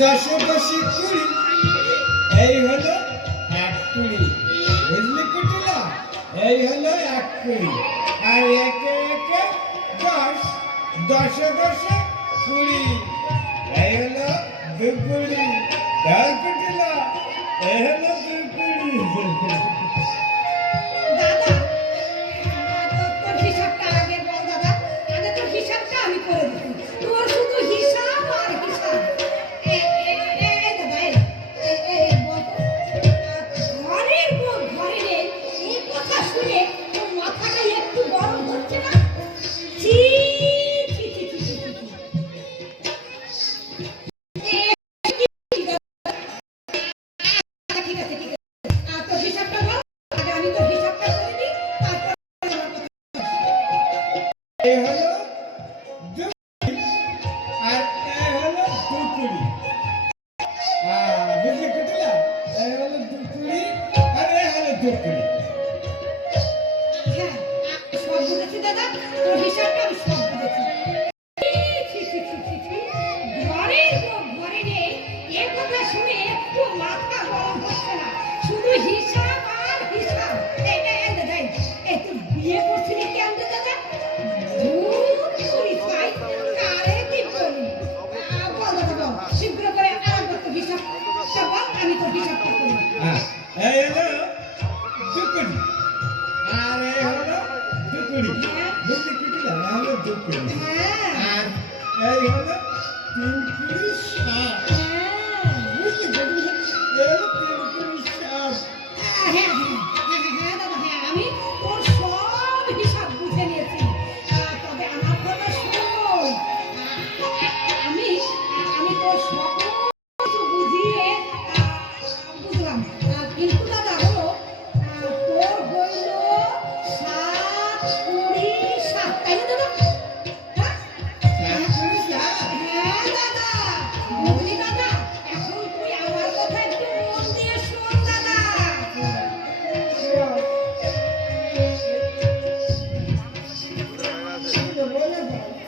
দশে দশে কুড়ি, এই হলো 1 কুড়ি। বুঝলি কুটিলা? এই হলো 1 কুড়ি। আর একে একে 10, দশে দশে কুড়ি, এই হলো 2 কুড়ি। তাই কুটিলা? এই হলো 2 কুড়ি। দাদা, তোর হিসাবটা আগে বল দাদা। আগে তোর হিসাবটা আমি করে দিচ্ছি। তোর শুধু হিসাব আর হিসাব। ঘরের বউ ঘরে নেই, এই কথা শুনে তোর মাথাটা একটু গরম হচ্ছে না? ছি ছি ছি ছি ছি ছি। ঠিক আছে ঠিক আছে, তোর হিসাবটা বল। আগে আমি তোর হিসাবটা করে দিই, তারপর এই হলো 2 কুড়ি, আর এই হলো 2 কুড়ি। বুঝলি কুটিলা? এই হলো 2 কুড়ি, আর এই হলো 2 কুড়ি। হ্যাঁ, সব বুঝেছি দাদা। তোর হিসাবটা আমি সব বুঝেছি। ছি, ছি, ছি, ছি, ছি। ঘরের বউ ঘরে নেই, এ কথা শুনে একটু মাথা গরম হচ্ছে না। শুধু হিসাব আর হিসাব। এই দাদা, এই তুই বিয়ে করছিলি কেন রে দাদা? ধুর, করিস ভাই, কারে কি বলি? বল দাদা বল, শীঘ্র করে আরেকবার তোর হিসাবটা বল, আমি তোর হিসাবটা করি। এই হলো 2 কুড়ি, আর এই হলো 2 কুড়ি। বুঝলি কুটিলা? এই হলো 2 কুড়ি, হ্যাঁ আর এই হলো 3 কুড়ি 60। বুঝলি কুটিলা? এই হলো 3 কুড়ি 60। হ্যাঁ দাদা, হ্যাঁ আমি তোর সব হিসাব বুঝে নিয়েছি। তবে আমার কথা শোন। আমি আমি তোর সকল কিছু বুঝিয়ে বুঝলাম। কিন্তু দাদা হলো তোর হইল 7 20 7, তাই না দাদা? হ্যাঁ? 7 কুড়ি 60। হ্যাঁ দাদা, বুঝলি দাদা? এখন তুই আমার কথা একটু মন দিয়ে শোন দাদা।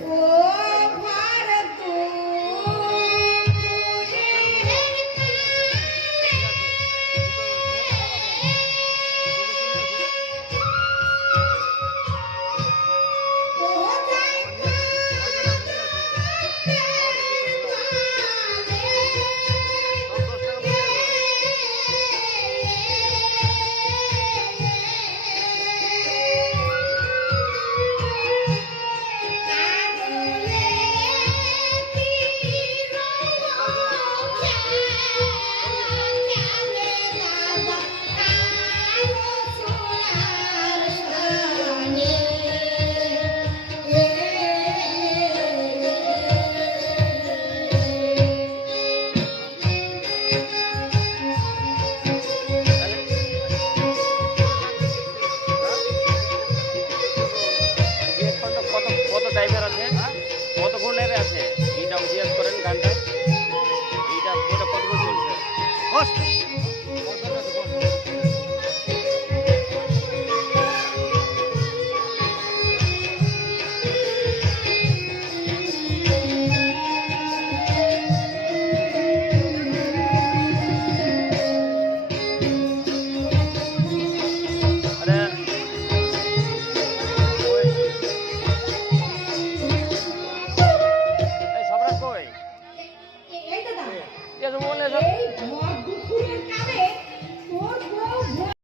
ও ভারত কত টাইপের আছে, কত ঘন্টার আছে, এইটা জিজ্ঞেস করেন গানটা। এইটা ওটা কত ঘন্টা চলছে? এই দাদা, ये तो बोलने सब এই ঘর